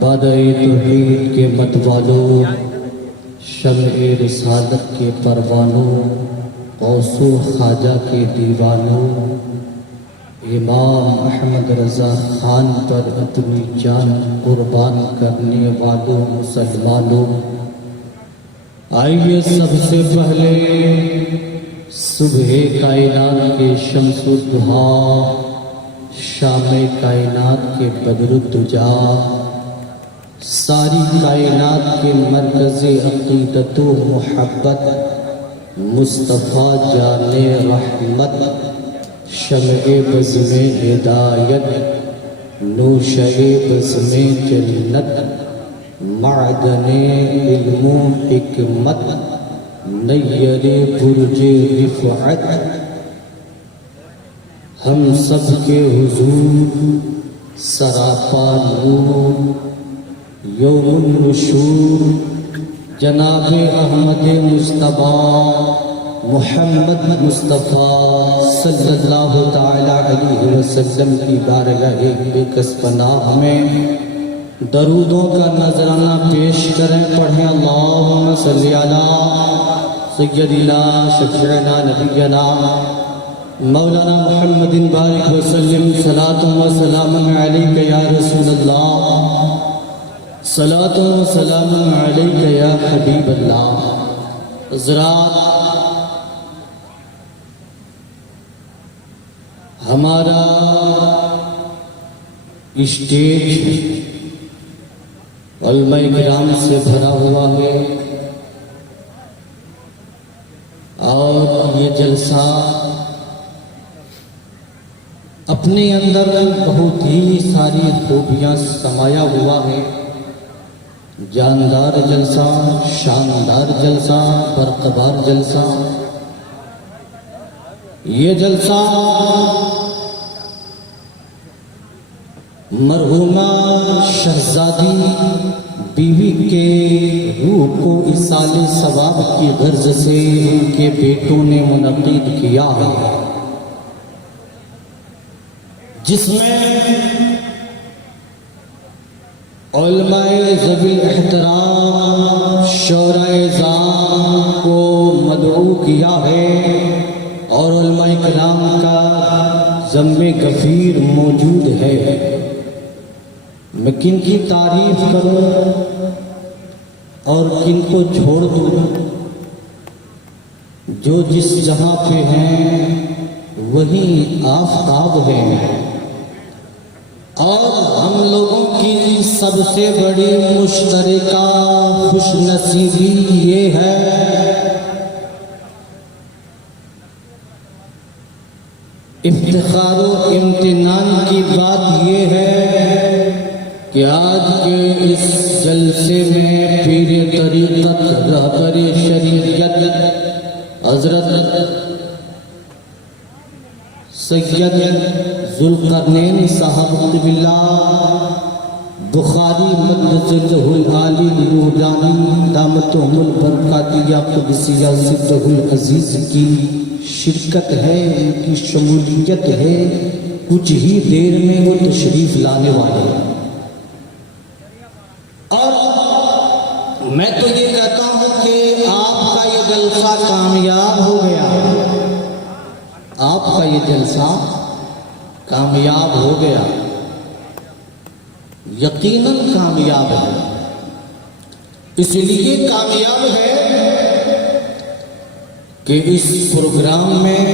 بادئ توحید کے مت والوں، شمع رسالت کے پروانوں، غوث و خواجہ کے دیوانوں، امام احمد رضا خان پر اپنی جان قربان کرنے والوں مسلمانوں، آئیے سب سے پہلے صبح کائنات کے شمس الضحیٰ، شام کائنات کے بدر الدجا، ساری کائنات کے مرکز عقیدت و محبت، مصطفیٰ جان رحمت، شمع بزم ہدایت، نوشہ بزم جنت، معدن علم و حکمت، نیر برج رفعت، ہم سب کے حضور سراپا نور، یوم النشور، جناب احمد مصطفیٰ محمد مصطفیٰ صلی اللہ تعالی علیہ وسلم کی بارگاہ بے کس پناہ میں درودوں کا نذرانہ پیش کریں۔ پڑھیں اللہم صلی علی سیدنا شفیعنا نبینا مولانا محمد بارک وسلم، صلاۃ و سلام علیک یا رسول اللہ، صلاۃ و سلام علیک یا حبیب اللہ۔ حضرات، ہمارا اسٹیج علماء کرام سے بھرا ہوا ہے اور یہ جلسہ اپنے اندر بہت ہی ساری خوبیاں سمایا ہوا ہے۔ جاندار جلسہ، شاندار جلسہ، برقبار جلسہ۔ یہ جلسہ مرحومہ شہزادی بیوی کے روح کو ایصال ثواب کی غرض سے ان کے بیٹوں نے منعقد کیا ہے، جس میں علماء ذوی الاحترام شورائے اعظام کو مدعو کیا ہے اور علماء کرام کا ذم غفیر موجود ہے۔ میں کن کی تعریف کروں اور کن کو چھوڑ دوں؟ جو جس جہاں پہ ہیں وہی آفتاب ہیں، اور ہم لوگوں کی سب سے بڑی مشترکہ خوش نصیبی یہ ہے، افتخار و امتنان کی بات یہ ہے کہ آج کے اس جلسے میں پیر طریقت رہبر شریعت حضرت سید ذوالقرنین صاحب قطب اللہ بخاری مقدس العالی نورانی دامتہم البرکاتیہ قدسیہ صدہ العزیز کی شرکت ہے، ان کی شمولیت ہے۔ کچھ ہی دیر میں وہ تشریف لانے والے ہیں، اور میں تو یہ کہتا ہوں کہ آپ کا یہ جلسہ کامیاب ہو گیا، آپ کا یہ جلسہ کامیاب ہو گیا، یقیناً کامیاب ہے۔ اس لیے کامیاب ہے کہ اس پروگرام میں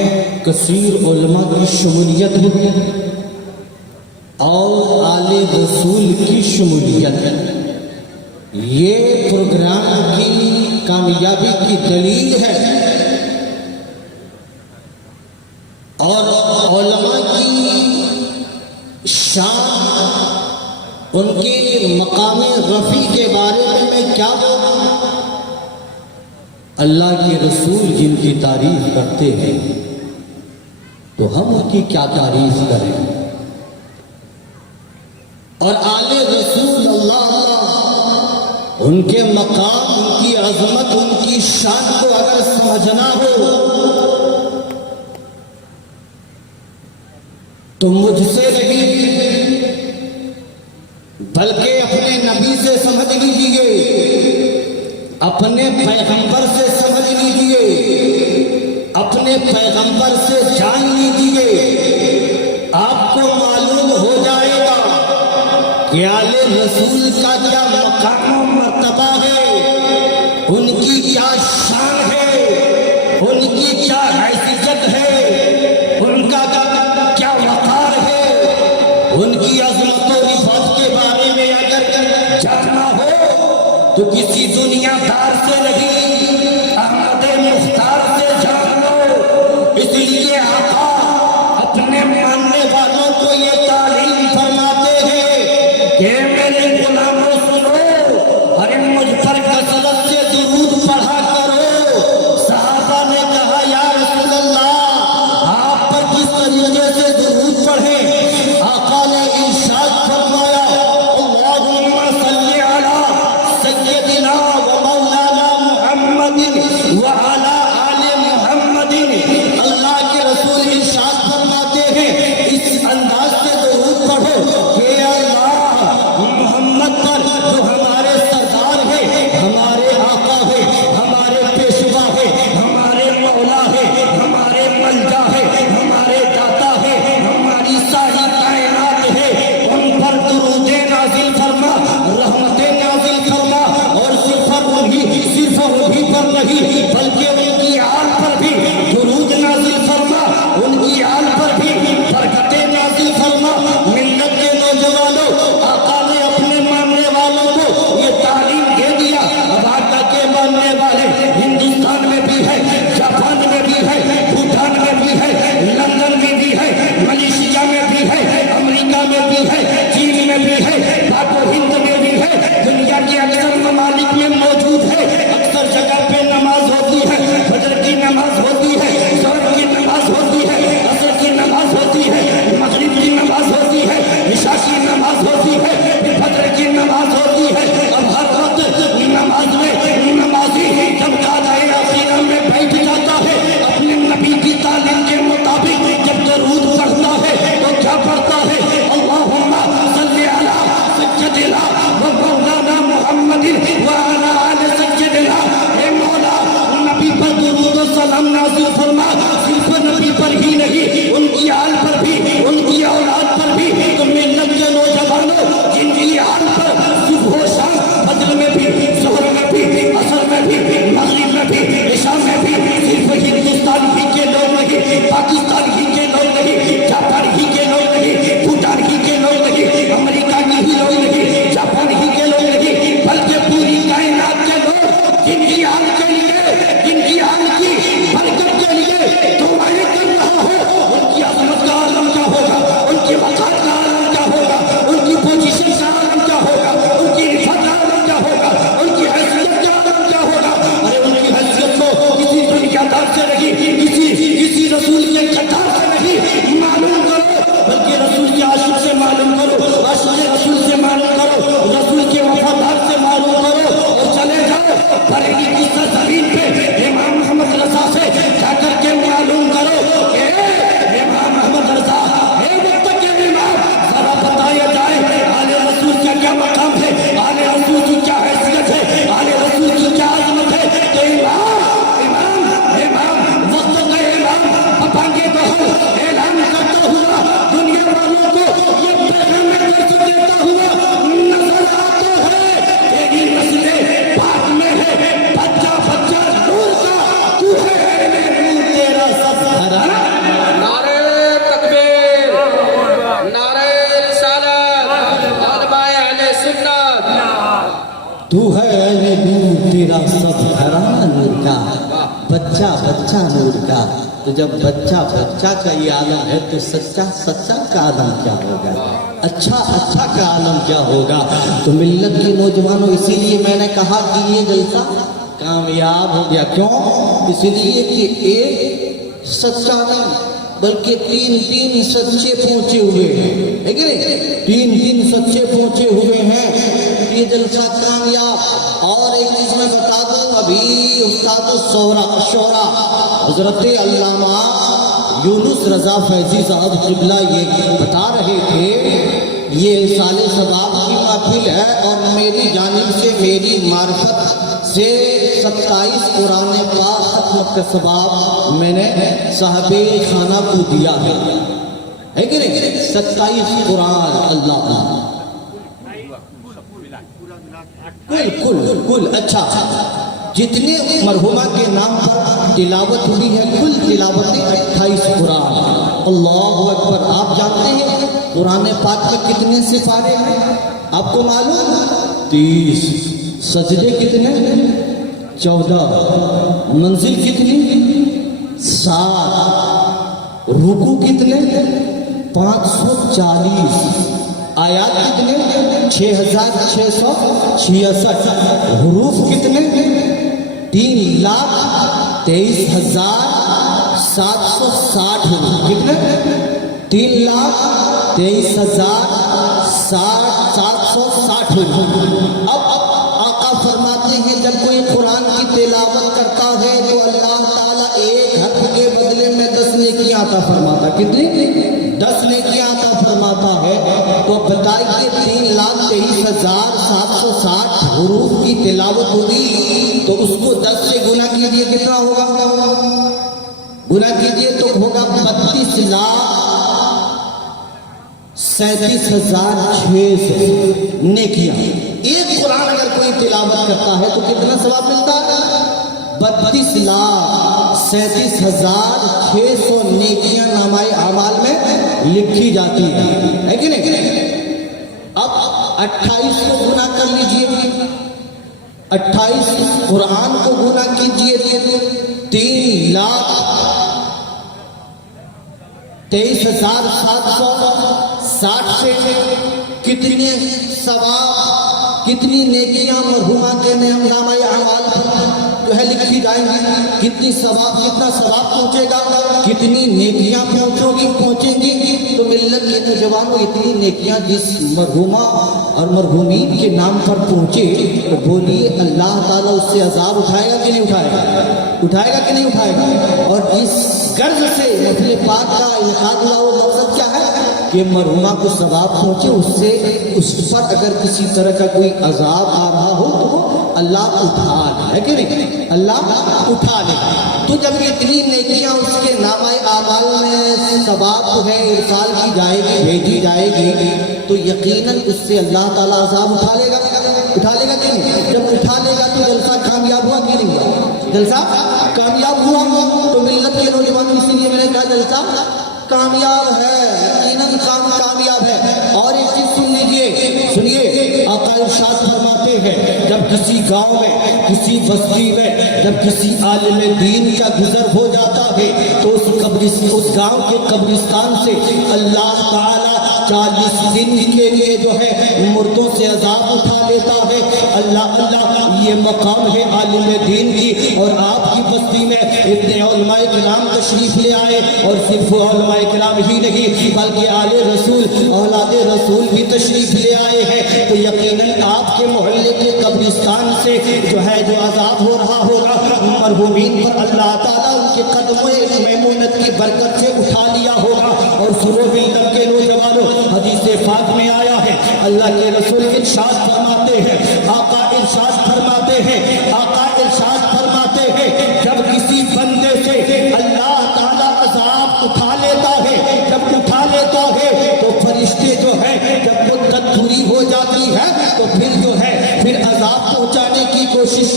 کثیر علماء کی شمولیت ہوئی اور آل رسول کی شمولیت ہے۔ یہ پروگرام کی کامیابی کی دلیل ہے، اور علماء کی شان، ان کے مقام رفیع کے بارے میں کیا بولوں؟ اللہ کے رسول جن کی تعریف کرتے ہیں تو ہم ان کی کیا تعریف کریں؟ اور آل رسول اللہ، ان کے مقام، ان کی عظمت، ان کی شان کو اگر سمجھنا ہو تو مجھ سے نہیں، اپنے پیغمبر سے جان لیجیے، آپ کو معلوم ہو جائے گا کہ آل رسول کا کیا مقام و مرتبہ ہے، ان کی کیا شان ہے، ان کی کیا حیثیت ہے، ان کا کیا وقار ہے۔ ان کی عظمت و رفعت کے بارے میں اگر جاننا ہو تو کسی دنیا دار سے نہیں، احمد مختار سے جان لو۔ اس لیے آقا اپنے ماننے والوں کو یہ تعلیم فرماتے ہیں کہ میرے غلاموں سنو، ارے مجھ پر کثرت سے درود پڑھا کرو۔ صحابہ نے کہا یا رسول اللہ آپ پر کس طریقے سے درود پڑھیں؟ آقا نے ارشاد فرمایا اللہم صلی علی سیدنا و مولانا محمد وعلی آل محمد۔ اللہ کے رسول ارشاد فرماتے ہیں اس انداز سے درود پڑھو کہ اللہ محمد پر جو ہمارے سردار ہیں، ہمارے آقا ہیں، ہمارے پیشوا ہیں، ہمارے مولا ہیں، ہمارے ملجا ہیں، ہمارے داتا ہیں، ہماری ساری کائنات ہے، ان پر درود نازل فرما، رحمتیں نازل فرما، اور صرف انہی پر نہیں بلکہ ان کی آل پر بھی درود نازل فرما، ان کی آل پر بھی برکتیں نازل فرما۔ ملت کے نوجوانوں، آقا نے اپنے ماننے والوں کو یہ تعلیم دے دیا۔ اب آقا کے ماننے والے ہندوستان میں بھی ہے، جاپان میں بھی ہے، بھوٹان میں بھی ہے، لندن میں بھی ہے، ملیشیا میں بھی ہے، امریکہ میں بھی ہے، چین میں بھی ہے، پاک و ہند میں بھی ہے، دنیا کے اکثر ممالک میں موجود ہے۔ اکثر جگہ پہ نماز ہوتی ہے، فجر کی نماز ہوتی ہے، ظہر کی نماز ہوتی ہے، عصر کی نماز ہوتی ہے، مغرب کی نماز ہوتی ہے، عشاء کی نماز ہوتی ہے، پھر فجر کی نماز ہوتی ہے۔ اب ہر وقت نماز میں نمازی جب قاعدۂ اخیرہ میں بیٹھ جاتا ہے، اپنے نبی کی تعلیم کے مطابق جب درود پڑھتا ہے تو کیا پڑھتا ہے؟ اللہم صلی علی سیدنا و مولانا محمد وعلی آل سیدنا۔ اے مولا نبی پر درود و سلام نازل فرما، صرف نبی پر ہی نہیں، ان کی آل پر بھی، ان کی اولاد پر بھی۔ تو ملت کے نوجوانوں جن کی آل پر صبح و شام، فجر میں بھی، ظہر میں بھی، عصر میں بھی، مغرب میں بھی، عشاء میں بھی، صرف ہندوستان ہی کے لوگ نہیں، پاکستان ہی کے لوگ نہیں، جاپان ہی کے لوگ نہیں، بھوٹان ہی کے لوگ نہیں، امریکہ کے ہی لوگ نہیں، جاپان ہی کے لوگ نہیں، بلکہ پوری کائنات کے لوگ جن کی آل کے لیے، جن کی آل کی برکت کے لیے دعائیں کر رہا ہو، ان کی عظمت کا عالم کیا ہوگا، ان کی وقار کا عالم کیا ہوگا، ان کی پوزیشن کا عالم کیا ہوگا، ان کی رفعت کا عالم کیا ہوگا، ان کی حیثیت کا عالم کیا ہوگا۔ ارے ان کی حیثیت کو کسی دنیا دار سے نہیں، کسی رسول کے کردار سے نہیں معلوم کرو، بلکہ رسول کے عاشق سے معلوم کرو، عاشق رسول سے معلوم کرو، رسول کے وفادار سے معلوم کرو، اور چلے جاؤ بریلی کی سرزمین پہ امام محمد رضا سے جا کر کے معلوم کرو کہ امام محمد رضا اے وقت کے امام، ذرا بتایا جائے آل رسول کا کیا مقام ہے، آل رسول کی کیا حیثیت ہے، آل رسول کی کیا عظمت ہے۔ تو امام وقت کا امام اپانگے بہل اعلان کرتا ہوا دنیا والوں کو یہ پیغام درس دیتا ہوا نظر آتا ہے، تیری نسل پاک میں ہے، بچہ بچہ نور کا، تو ہے نور تیرا سب ہرا۔ نعرہ تکبیر، نعرہ رسالت، طالبہ اہل سنت۔ تو ہے نور تیرا سب گھرانہ نور کا، بچہ بچہ نور کا۔ تو جب بچہ بچہ کا یہ عالم ہے تو سچا سچا کا عالم کیا ہوگا، اچھا اچھا کا عالم کیا ہوگا۔ تو ملت کے نوجوانوں، اسی لیے میں نے کہا کہ یہ جلسہ کامیاب ہو گیا۔ کیوں؟ اس لیے کہ ایک سچا نہیں بلکہ تین سچے پہنچے ہوئے ہیں، ہے کہ نہیں؟ تین سچے پہنچے ہوئے ہیں، یہ جلسہ کامیاب۔ اور ایک چیز میں بتا دوں، ابھی استاد الشعراء حضرت علامہ یونس رضا فیضی صاحب قبلہ یہ بتا رہے تھے یہ سال ثواب کی محفل ہے اور میری جانب سے میری معرفت سے 27 قرآن پاک ختم کا ثواب میں نے صاحب خانہ کو دیا ہے کہ نہیں؟ 27 قرآن اللہ کل اچھا جتنے مرحومہ کے نام پر تلاوت ہوئی ہے کل تلاوتیں 28 قرآن. اللہ اکبر. آپ جانتے ہیں قرآن پاک میں کتنے سپارے ہیں؟ آپ کو معلوم؟ 30. سجدے کتنے؟ 14. منزل کتنی؟ 7. رکوع کتنے؟ 540. آیات کتنے؟ 6666. حروف کتنے؟ 3,23,760 حروف. کتنے؟ 3,23,760 حروف. اب آقا فرماتے ہیں جب کوئی قرآن کی تلاوت کرتا ہے تو اللہ تعالیٰ ایک حرف کے بدلے میں 10 نیکیاں عطا فرماتا. کتنی؟ 10 نیکیاں عطا فرماتا ہے. تو بتائیے 3,23,760 حروف کی تلاوت ہوگی تو اس کو 10 سے گنا کیجئے کتنا ہوگا؟ گنا کیجئے تو ہوگا 32,37,600 نیکیاں. ایک قرآن اگر کوئی تلاوت کرتا ہے تو کتنا ثواب ملتا ہے؟ 32,37,600 نیکیاں نامہ اعمال میں لکھی جاتی ہے کہ نہیں؟ اب 28 کو گنا کر لیجئے. 28 قرآن کو گنا کیجئے 3,23,760 سے کتنے ثواب کتنی نیکیاں مرحومہ کے نامہ اعمال جو ہے لکھی جائیں گی. کتنا ثواب پہنچے گا, کتنی نیکیاں پہنچیں گی. تو ملت کے نوجوانوں اتنی نیکیاں جس مرحومہ اور مرحومین کے نام پر پہنچے تو بولیے اللہ تعالیٰ اس سے عذاب اٹھائے گا کہ نہیں اٹھائے گا؟ اٹھائے گا کہ نہیں اٹھائے گا؟ اور اس غرض سے محفل پاک کا انعقاد ہوا وہ مقصد کیا ہے کہ مرحومہ کو ثواب پہنچے. اس پر اگر کسی طرح کا کوئی عذاب آ رہا ہو تو اللہ اٹھا لے, ہے کہ نہیں؟ اللہ اٹھا لے. تو جب اتنی نیکیاں اس کے نامہ اعمال میں ثواب ہے ارسال کی جائے گی, بھیجی جائے گی, تو یقیناً اس سے اللہ تعالیٰ عذاب اٹھا لے گا کہ نہیں؟ جب اٹھا لے گا تو جلسہ کامیاب ہوا کہ نہیں ہوا؟ جلسہ کامیاب ہوا. تو ملت کے نوجوان اسی لیے میں نے کہا جلسہ کامیاب ہے, یقیناً کامیاب ہے. اور ایک چیز سنیے آقا ارشاد فرماتے ہیں جب کسی گاؤں میں, کسی بستی میں جب کسی عالم دین کا گزر ہو جاتا ہے تو اس گاؤں کے قبرستان سے اللہ تعالیٰ 40 دن کے لیے جو ہے مردوں سے عذاب اٹھا لیتا ہے. اللہ یہ مقام ہے عالم دین کی. اور آپ کی بستی میں اتنے علماء کرام تشریف لے آئے, اور صرف علماء کرام ہی نہیں بلکہ آل رسول اولاد رسول بھی تشریف لے آئے ہیں. تو یقیناً آپ کے محلے کے قبرستان سے جو عذاب ہو رہا ہوگا مرحومین پر اللہ تعالیٰ ان کے قدموں میمونت کی برکت سے اٹھا لیا ہوگا. اور سنو ملت کے نوجوانوں, حدیث پاک میں آیا ہے اللہ کے رسول ارشاد فرماتے ہیں, آقا ارشاد فرماتے ہیں جب کسی بندے سے اللہ تعالیٰ عذاب اٹھا لیتا ہے, جب اٹھا لیتا ہے تو فرشتے جو ہیں جب مدت پوری ہو جاتی ہے تو پھر عذاب پہنچانے کی کوشش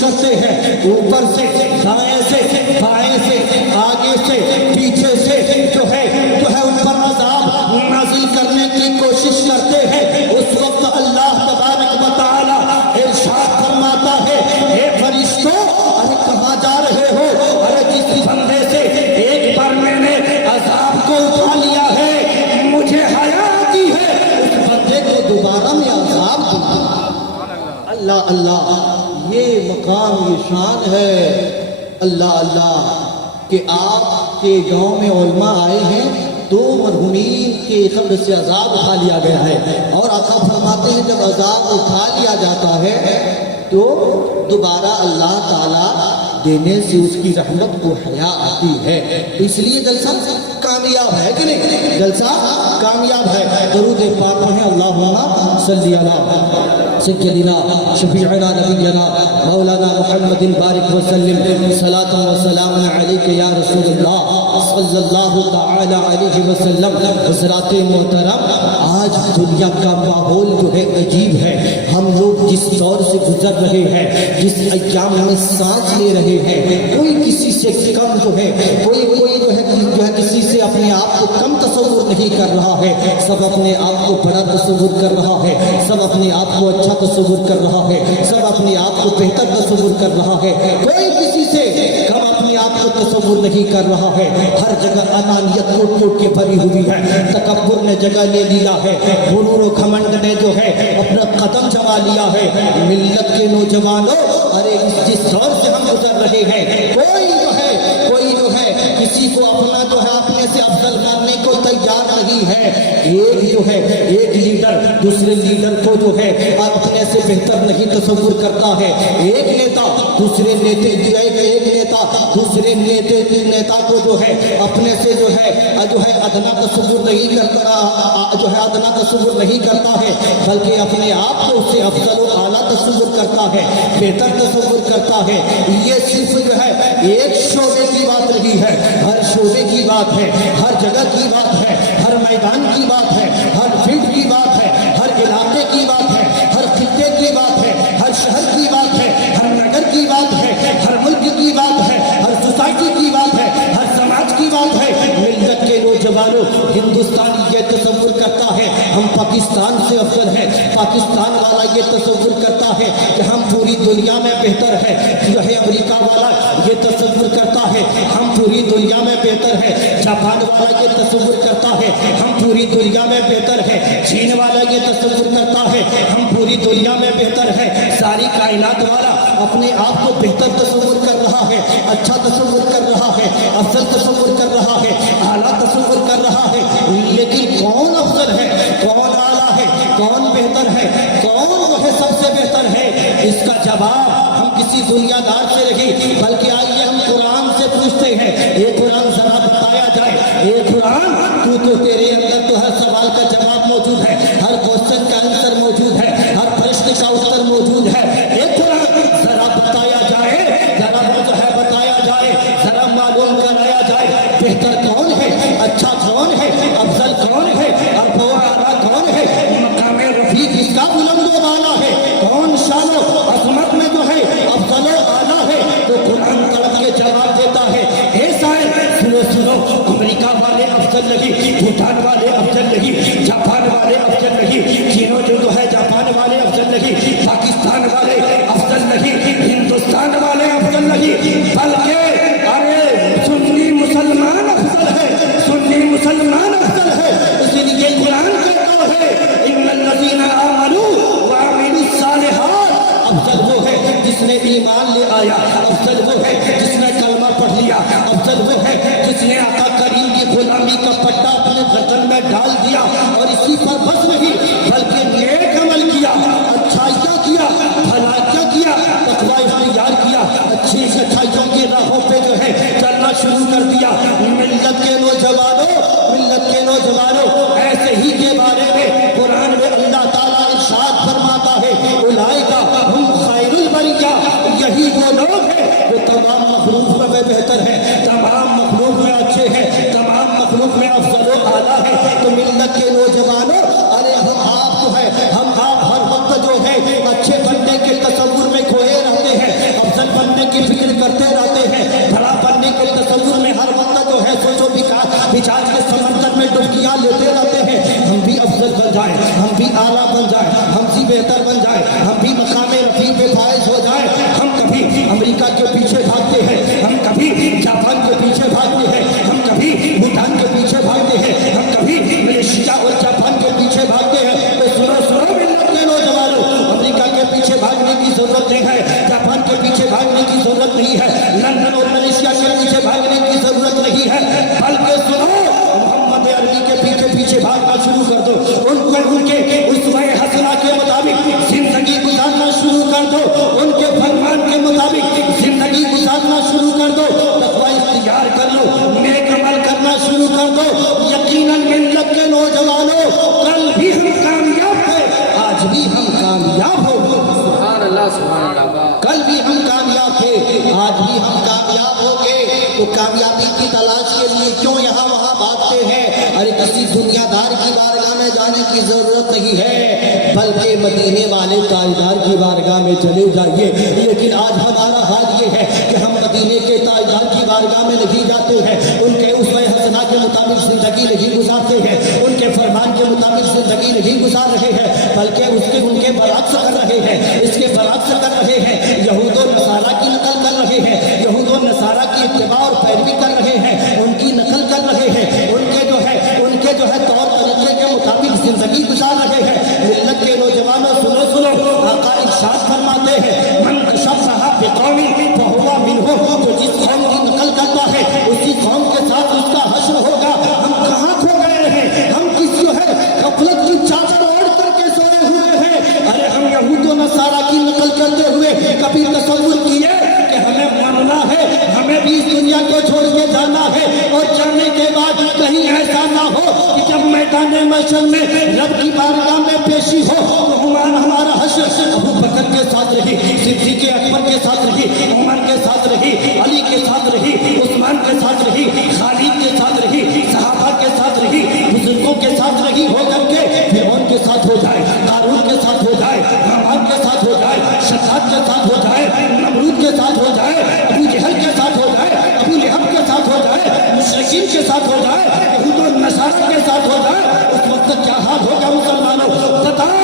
کرتے ہیں, اوپر سے, دائیں سے, بائیں سے, آگے سے, پیچھے سے جو ہے ان پر عذاب نازل کرنے کی کوشش کرتے ہیں. اس وقت اللہ تبارک و تعالی ارشاد فرماتا ہے اے فرشتوں ارے کہاں جا رہے ہو؟ ارے جس بندے سے ایک بار میں نے عذاب کو اٹھا لیا ہے مجھے حیا آتی ہے اس بندے کو دوبارہ میں عذاب دوں. اللہ یہ مقام یہ شان ہے اللہ کہ آپ کے گاؤں میں علماء آئے ہیں تو مرحومین کے قبر سے عذاب اٹھا لیا گیا ہے. اور آقا فرماتے ہیں جب عذاب اٹھا لیا جاتا ہے تو دوبارہ اللہ تعالیٰ دینے سے اس کی رحمت کو حیا آتی ہے. اس لیے جلسہ کامیاب ہے کہ نہیں؟ جلسہ کامیاب ہے. درود پاک پڑھیں اللہم صلی علی سیدنا شفیعنا نبینا مولانا محمد بارک وسلم صلاۃ و سلام علیک یا رسول اللہ صلی اللہ تعالی علیہ وسلم. حضرات محترم، آج دنیا کا ماحول جو ہے عجیب ہے. ہم لوگ جس دور سے گزر رہے ہیں، جس ایام میں سانس لے رہے ہیں، کوئی کسی سے کم جو ہے، کوئی جو ہے کسی سے اپنے آپ کو کم تصور نہیں کر رہا ہے. سب اپنے آپ کو بڑا تصور کر رہا ہے، سب اپنے آپ کو اچھا تصور کر رہا ہے، سب اپنے آپ کو بہتر تصور کر رہا ہے. کوئی کسی سے کم اپنے آپ کو تصور نہیں کر رہا ہے. ہر جگہ انانیت کوٹ کوٹ کے بھری ہوئی ہے. تکبر نے جگہ لے لیا ہے. غرور و گھمنڈ نے جو ہے اپنا قدم جما لیا ہے. ملت کے نوجوانوں، ارے جس دور سے ہم گزر رہے ہیں، کوئی جو ہے کسی کو اپنا جو ہے اپنے سے افضل ماننے کو تیار نہیں ہے. ایک لیڈر دوسرے لیڈر کو جو ہے اپنے سے بہتر نہیں تصور کرتا ہے. ایک نیتا دوسرے نیتا کو جو ہے اپنے سے جو ہے ادنا تصور نہیں کرتا ہے، بلکہ اپنے آپ کو اس سے افضل و اعلیٰ تصور کرتا ہے، بہتر تصور کرتا ہے. یہ صرف جو ہے ایک شعبے کی بات نہیں ہے، ہر شعبے کی بات ہے، ہر جگہ کی بات ہے، ہر میدان کی بات ہے، ہر فیلڈ کی بات ہے، ہر علاقے کی بات ہے، ہر خطے کی بات ہے، ہر شہر کی بات ہے، ہر نگر کی بات ہے، ہر ملک کی بات ہے، ہر سوسائٹی کی بات ہے، ہر سماج کی بات ہے. ملت کے نوجوانوں، ہندوستان یہ تصور کرتا ہے ہم پاکستان سے افضل ہیں. پاکستان والا یہ تصور کرتا ہے کہ ہم پوری دنیا میں بہتر ہے. جو ہے امریکہ والا یہ تصور کرتا ہے ہم پوری دنیا میں بہتر ہے. جاپان والا یہ تصور کرتا ہے ہم پوری دنیا میں بہتر ہے. چین والا یہ تصور کرتا ہے ہم پوری دنیا میں بہتر ہے. ساری کائنات والا اپنے آپ کو بہتر تصور کر رہا ہے، اچھا تصور کر رہا ہے، افضل تصور کر رہا ہے، اعلیٰ تصور کر رہا ہے. لیکن کون افضل ہے، کون اعلیٰ ہے، کون بہتر ہے، کون جو ہے سب سے بہتر ہے؟ اس کا جواب ہم کسی دنیا دار سے نہیں، بلکہ آئیے ہم قرآن سے پوچھتے ہیں. یہ قرآن ذرا بتایا جائے، یہ قرآن تو تیرے اندر تو ہر سوال کا جواب موجود ہے، ہر کوشچن کا آنسر موجود ہے، ہر پرشن کا اتر موجود ہے. یہ قرآن ذرا بتایا جائے، ذرا جو ہے بتایا جائے، ذرا معلوم کرایا جائے. بہتر کون ہے، اچھا کون ہے، افضل کون ہے، اب وہ اعلیٰ کون ہے، مقام رفیع جس کا بلند و بالا ہے، کون شان و عظمت میں جو ہے افضل و اعلیٰ ہے. تو قرآن تڑپ کے جواب دیتا ہے، اے سائل سنو، امریکہ والے افضل نہیں، بھوٹان والے افضل نہیں، جاپان والے افضل نہیں، چینوں جو ہے جاپان والے افضل نہیں، پاکستان والے افضل نہیں، ہندوستان والے افضل نہیں، بلکہ ارے سنی مسلمان افضل ہے، سنی مسلمان افضل ہے. اسی لیے قرآن کہتا ہے ان الذین آمنوا وعملوا الصالحات، افضل وہ ہے جس نے ایمان لے آیا، افضل وہ ہے جس نے کلمہ پڑھ لیا، افضل وہ ہے جس نے آقا کریم کی غلامی کا پٹا اپنے گردن میں ڈال دیا اور اسی پر بس نہیں بلکہ نیک عمل کیا، اچھائیاں کیا، بھلائیاں کیا، تقوی اختیار کیا، اچھی اچھائیوں کی راہوں پہ جو ہے چلنا شروع کر دیا. ملت کے نوجوانوں ایسے ہی کے بارے میں قرآن میں اللہ تعالیٰ ارشاد فرماتا ہے اولئک ہم خیر البریہ، یہی وہ لوگ ہیں جو تمام مخلوق میں بہتر ہیں، تمام مخلوق میں اچھے ہیں، تمام مخلوق میں افضل و اعلیٰ ہے. تو ملت کے نوجوانوں، ارے ہم آپ جو ہے ہم آپ ہر وقت جو ہے اچھے بننے کے تصور میں کھوئے رہتے ہیں، افضل بننے کی فکر کرتے رہتے ہیں، بڑا بننے کے تصور میں ہر وقت جو ہے سوچو بچار کے سمندر میں ڈبکیاں لیتے رہتے ہیں. ہم بھی افضل بن جائیں، ہم بھی اعلیٰ بن جائیں، ہم بھی بہتر بن جائیں، ہم بھی مقام رفیع پہ فائز ہو جائیں. ہم کبھی امریکہ کے پیچھے بھاگتے ہیں، ہم کبھی جاپان کے پیچھے بھاگتے ہیں، ہم کبھی بھوٹان کے پیچھے بھاگتے ہیں، ہم کبھی ملیشیا اور جاپان کے پیچھے بھاگتے ہیں. تو سنو ملت کے نوجوانوں، امریکہ کے پیچھے بھاگنے کی ضرورت نہیں ہے، جاپان کے پیچھے بھاگنے کی ضرورت نہیں ہے، لندن اور ملیشیا کے پیچھے بھاگنے کی ضرورت نہیں ہے، بلکہ سنو محمد عربی کے پیچھے بھاگنا شروع کر دو. ان کے اسوہ حسنہ کے مطابق زندگی گزارنا شروع کر دو، ان کے فرمان کے مطابق زندگی گزارنا نوجوانوں کل بھی ہم کامیاب ہیں، آج بھی ہم کامیاب ہوں گے۔ سبحان اللہ سبحان اللہ۔ کل بھی ہم کامیاب تھے، آج بھی ہم کامیاب ہوں گے۔ تو کامیابی کی تلاش کے لیے کیوں یہاں وہاں بھاگتے ہیں؟ ارے کسی دنیا دار کی بارگاہ میں جانے کی ضرورت نہیں ہے، بلکہ مدینے والے تاجدار کی بارگاہ میں چلے جائیے۔ لیکن آج ہمارا حال یہ ہے کہ ہم مدینے کے تاجدار کی بارگاہ میں نہیں جاتے ہیں، ان کے اسوہ حسنہ کے مطابق زندگی نہیں گزارتے ہیں، ان کے فرمان کے مطابق زندگی نہیں گزار رہے ہیں، بلکہ ان کے برعکس کر رہے ہیں، اس کے برعکس کر رہے ہیں، یہود و نصارہ کی نقل کر رہے ہیں، یہود و نصارہ کی اتباع اور پیروی کر رہے ہیں، ان کی نقل کر رہے ہیں، ان کے جو ہے طور طریقے کے مطابق زندگی گزار رہے ہیں۔ ملت کے نوجوانوں سنو، آقا ارشاد فرماتے ہیں من تشبہ بقوم فہو منہم، جو جس قوم کی نقل کرتا ہے اسی قوم کے ساتھ اس کا حشر ہوگا۔ ہم کہاں کھو گئے ہیں؟ ہم کس جو ہے غفلت کی چادر اوڑھ کر کے سوئے ہوئے ہیں۔ ارے ہم یہود و نصارہ کی نقل کرتے ہوئے کبھی تصور کیے کہ ہمیں مرنا ہے، ہمیں بھی اس دنیا کو چھوڑ کے جانا ہے، اور جانے کے بعد کہیں ایسا نہ ہو کہ جب میدان محشر میں رب کی بارگاہ میں پیشی ہو تو ہمارا حشر ابو بکر کے ساتھ رہی، صدیق اکبر کے ساتھ رہی، عمر کے ساتھ رہی، علی کے ساتھ رہی، عثمان کے ساتھ رہی، خالد کے ساتھ رہی، صحابہ کے ساتھ رہی، بزرگوں کے ساتھ رہی ہو کر کے فرعون کے ساتھ ہو جائے، قارون کے ساتھ ہو جائے، حمان کے ساتھ ہو جائے، شداد کے ساتھ ہو جائے، نمرود کے ساتھ ہو جائے، ابو جہل کے ساتھ ہو جائے، ابو لہب کے ساتھ ہو جائے، مشرکین کے ساتھ ہو جائے، یہود و نصارہ کے ساتھ ہو جائے، اس وقت کیا حال ہوگا مسلمانوں؟ بتاؤ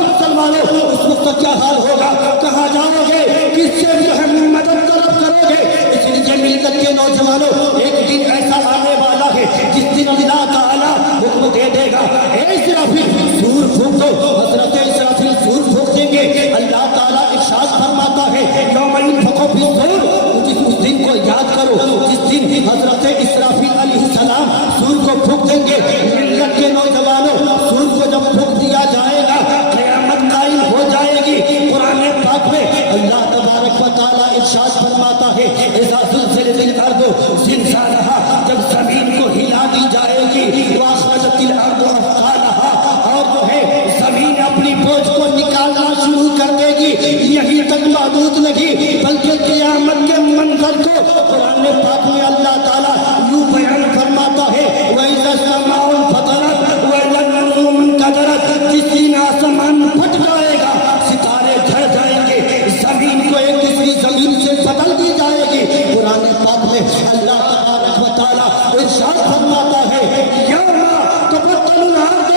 مسلمانوں، اس وقت کیا حال ہوگا؟ کہاں جاؤ گے؟ کس سے جو ہے مدد طلب کرو گے؟ اس لیے ملت کے نوجوانوں، ایک دن ایسا آنے والا ہے جس دن اللہ تعالیٰ حکم دے دے گا، اے اسرافیل سور پھونک دو۔ حضرت اسرافیل سور پھونک دیں گے۔ اللہ تعالیٰ ارشاد فرماتا ہے یوم ینفخ فی الصور، اس دن کو یاد کرو جس دن حضرت اسرافیل علیہ السلام سور کو پھونک دیں گے۔ ملت کے نوجوانوں، سور کو جب پھونک دیا جائے گا قیامت قائم ہو جائے گی۔ قرآن پاک میں اللہ تبارک و تعالیٰ ارشاد فرماتا ہے اذا زلزلت الارض زلزالہا، جب زمین کو ہلا دی جائے گی، واخرجت الارض اثقالہا، اور جو ہے زمین اپنی بوجھ کو نکالنا شروع کر دے گی۔ یہی تک محدود نہیں بلکہ قیامت کے منظر کو قرآن پاک میں اللہ تعالیٰ یوں بیان فرماتا ہے وَإِذَا السَّمَاءُ انفطرت وَإِذَا النُّجُومُ انكَدَرَتْ، جس دن آسمان پھٹ جائے گا، ستارے جھڑ جائیں گے، زمین کو ایک دوسری زمین سے بدل دی جائے گی۔ قرآن پاک میں اللہ تبارک و تعالیٰ ارشاد فرماتا ہے یوم تبدل الارض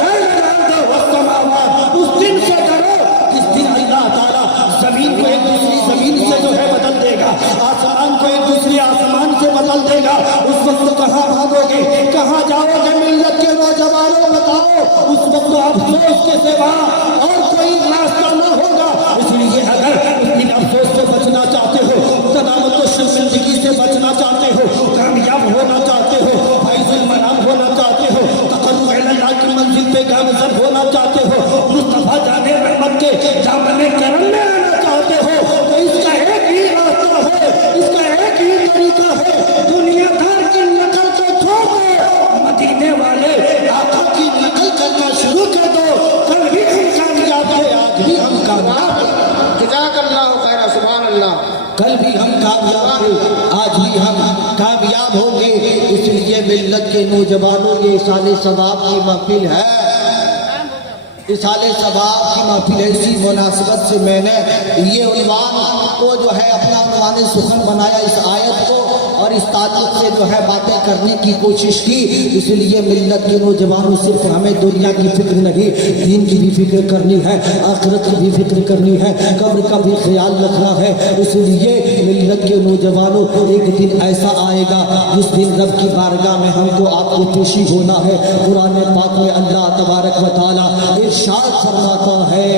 غیر الارض والسماوات، اس دن سے ڈرو جس دن اللہ تعالیٰ زمین کو ایک دوسری زمین سے جو ہے بدل دے گا، آسمان کو ایک دوسری آسمان سے بدل دے گا۔ اس وقت کہاں بھاگو گے؟ کہاں جاؤ گے؟ ملت کے نوجوانوں بتاؤ، اس وقت افسوس کے سوا اور کوئی راستہ نہ ہوگا۔ اس لیے اگر ان افسوس سے بچنا چاہتے ہو، ندامت و شرمندگی سے بچنا چاہتے ہو، کامیاب ہونا چاہتے ہو، فیض المنام ہونا چاہتے ہو، تقرب الی اللہ کی منزل پہ گامزن ہونا چاہتے ہو، مصطفیٰ جان رحمت کے دامن کرم میں آنا چاہتے ہو، تو اس کا ایک ہی راستہ ہے، اس کا ایک ہی طریقہ ہے، دنیا دار کی نقل کو چھوڑ دو، مدینے والے آقا کی نقل کرنا شروع کر دو۔ کل بھی ہم کامیاب ہیں، آج بھی ہم کامیاب ہیں۔ جزاک اللہ خیر، سبحان اللہ۔ کل بھی ہم کامیاب تھے، آج بھی ہم کامیاب ہوں گے۔ اس لیے ملت کے نوجوانوں یہ سال ثواب کی محفل ہے، سال ثواب کی محفل ایسی مناسبت سے میں نے یہ عنوان کو جو ہے اپنا عنوان سخن بنایا، اس آیت کو، اور اس تعلق سے جو ہے باتیں کرنے کی کوشش کی۔ اس لیے ملت کے نوجوانوں صرف ہمیں دنیا کی فکر نہیں، دین کی بھی فکر کرنی ہے، آخرت کی بھی فکر کرنی ہے، قبر کا بھی خیال رکھنا ہے۔ اس لیے ملت کے نوجوانوں ایک دن ایسا آئے گا جس دن رب کی بارگاہ میں ہم کو آپ کو پیشی ہونا ہے۔ قرآن پاک میں اللہ تبارک و تعالیٰ ارشاد فرماتا ہے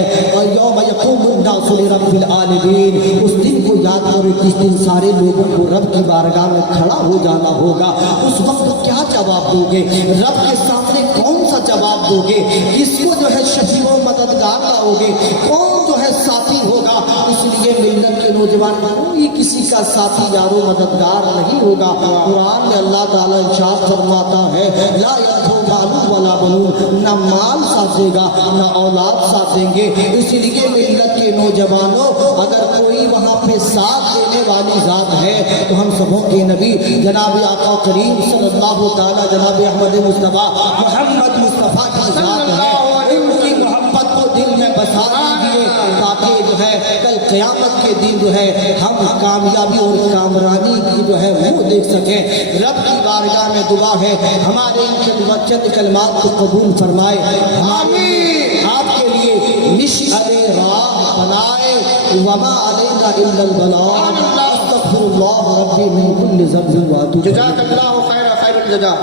یوم یقوم الناس لرب العالمین، اس دن کو یاد کرو جس دن سارے لوگوں کو رب کی بارگاہ میں کھڑا ہو جانا ہوگا۔ اس وقت کیا جواب دو گے؟ رب کے سامنے کون سا جواب دو گے؟ کس کو جو ہے شفیع و مددگار لاؤ گے؟ کون جو ہے ساتھی ہوگا؟ اس اس لیے ملت کے نوجوان کوئی کسی کا ساتھی یارو مددگار نہیں ہوگا. قرآن میں اللہ تعالیٰ ارشاد فرماتا ہے لا یأتو مال ولا بنون، نہ مال ساتھ دے گا نہ اولاد ساتھ دیں گے. اس لیے ملت کے نوجوانوں اگر کوئی وہاں پہ ساتھ دینے والی ذات ہے تو ہم سبوں کے نبی جناب آقا کریم صلی اللہ تعالیٰ جناب احمد مصطفیٰ محمد مصطفیٰ کی ذات ہے. ان کی محبت کو دل میں بسا دیجیے تاکہ جو ہے کل قیامت کے دن جو ہے ہم کامیابی اور کامرانی کی جو ہے وہ دیکھ سکیں. رب کی بارگاہ میں دعا ہے ہمارے ان چند کلمات کو قبول فرمائے. آمین. آپ کے لیے مشعل راہ بنائے وما علینا الا البلاغ. استغفر اللہ ربی من کل ذنب واتوب. جزاک اللہ خیر الجزا.